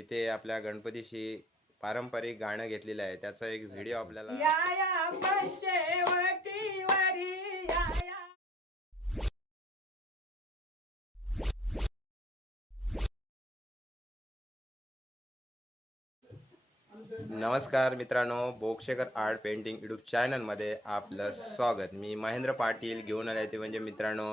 इथे आपल्या गणपतीशी पारंपरिक गाणं घेतलेलं आहे. त्याचा एक व्हिडिओ आपल्याला नमस्कार मित्रांनो बोक्षेकर आर्ट पेंटिंग युट्यूब चॅनलमध्ये आपलं स्वागत. मी महेंद्र पाटील घेऊन आले ते म्हणजे मित्रांनो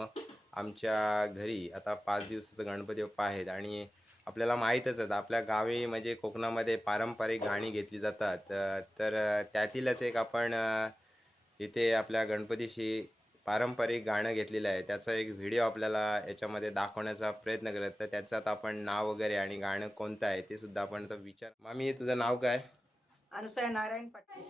आमच्या घरी आता पाच दिवसाचं गणपती बाप्पा आहेत आणि आपल्याला माहीतच आहे आपल्या गावी म्हणजे कोकणामध्ये पारंपरिक गाणी घेतली जातात. तर त्यातीलच एक आपण इथे आपल्या गणपतीशी पारंपरिक गाणं घेतलेलं आहे. त्याचा एक व्हिडिओ आपल्याला याच्यामध्ये दाखवण्याचा प्रयत्न करत तर त्याच्यात आपण नाव वगैरे आणि गाणं कोणतं आहे ते सुद्धा आपण विचार मामी तुझं नाव काय? अनुसया नारायण पाटील.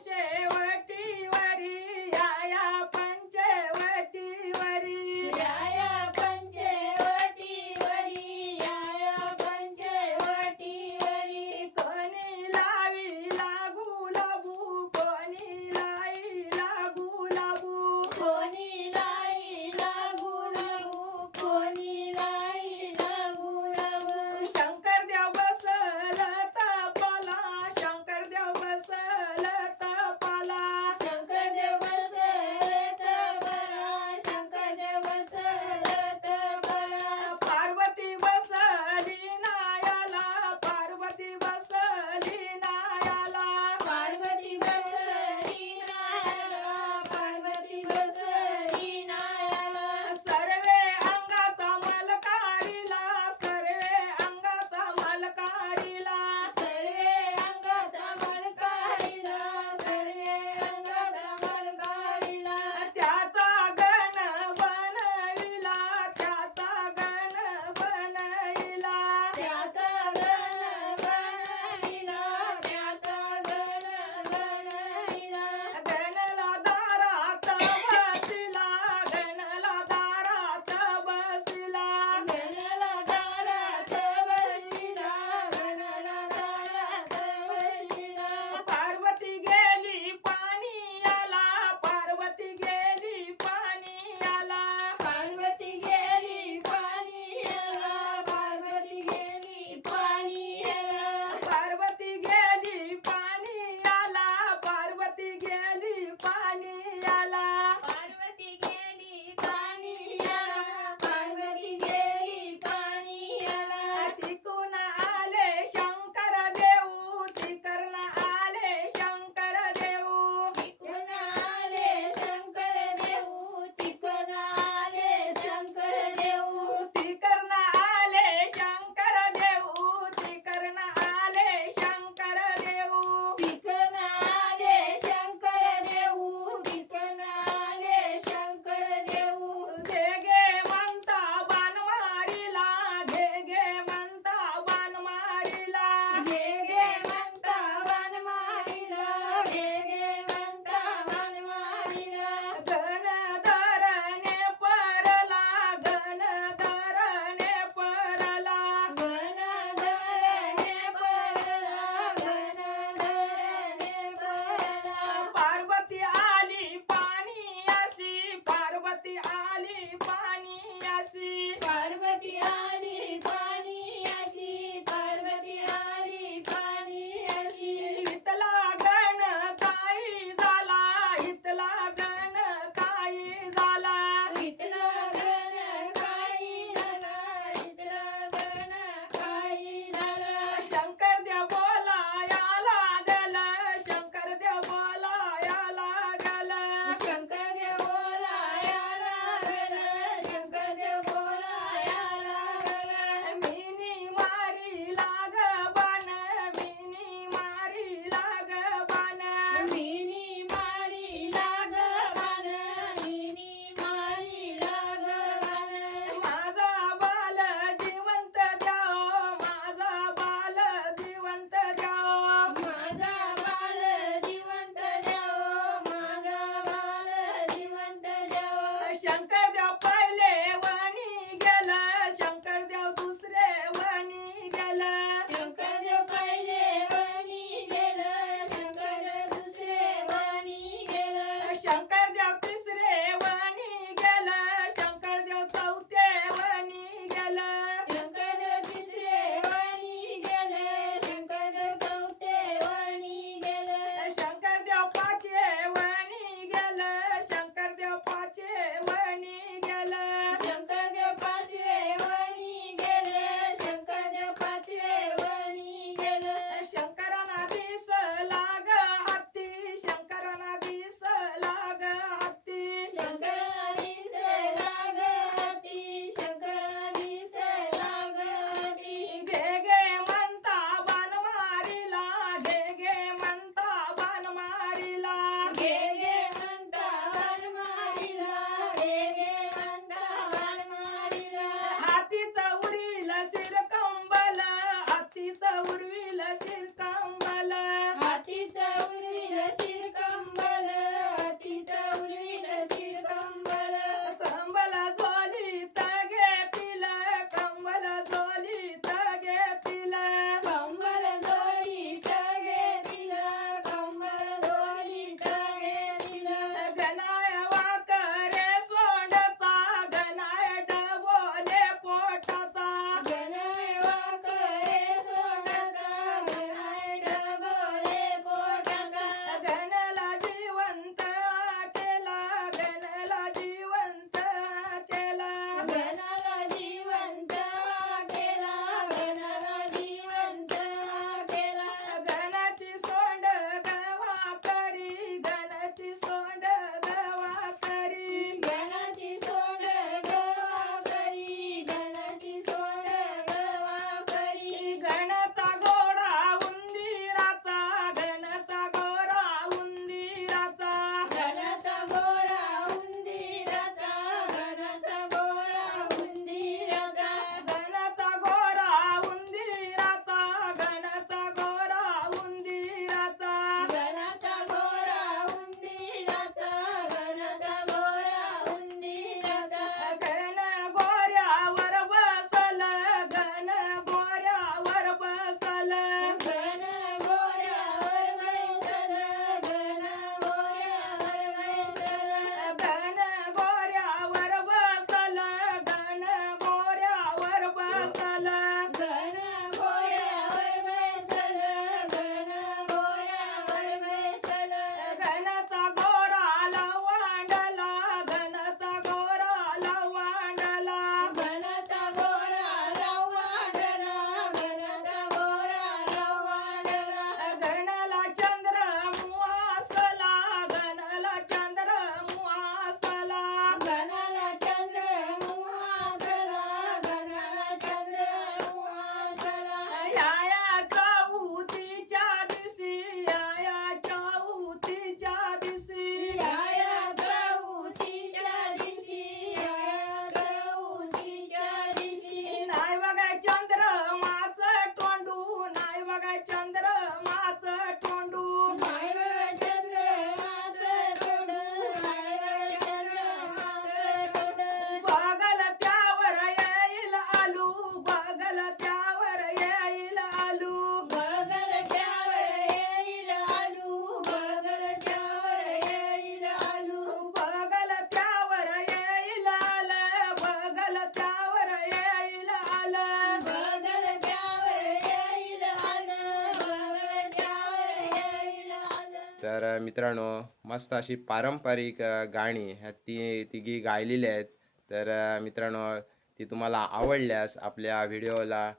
मित्रांनो मस्त अशी पारंपरिक गाणी ह्या ती तिघी गायलेली आहेत. तर मित्रांनो ती तुम्हाला आवडल्यास आपल्या व्हिडिओला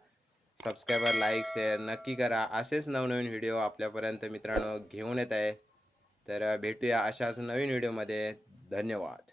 सबस्क्रायबर लाईक शेअर नक्की करा. असेच नवनवीन व्हिडिओ आपल्यापर्यंत मित्रांनो घेऊन येत आहे. तर भेटूया अशाच नवीन व्हिडिओमध्ये. धन्यवाद.